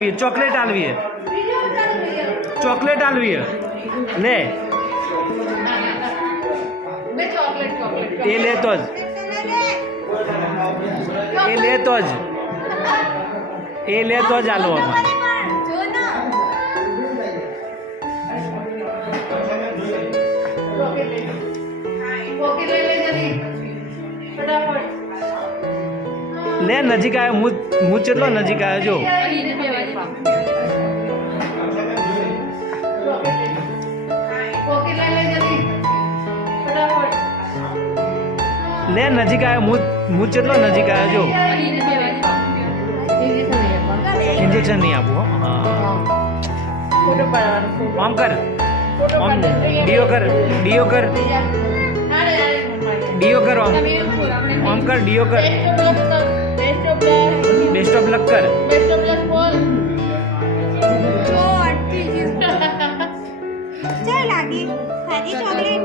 chocolate आलवी है, chocolate आलवी है ले ये ले तो ये ले तो ये ले तो चालू ले नजीक आयो मुझ चेटलो नजीक आयो जो ले नजीक आयो मुझ चेटलो नजीक आयो जो इंजेक्शन नहीं आपको आम कर डियो कर डियो कर डियो कर आम कर डियो कर बेस्ट ऑफ लक कर चल आगे चॉकलेट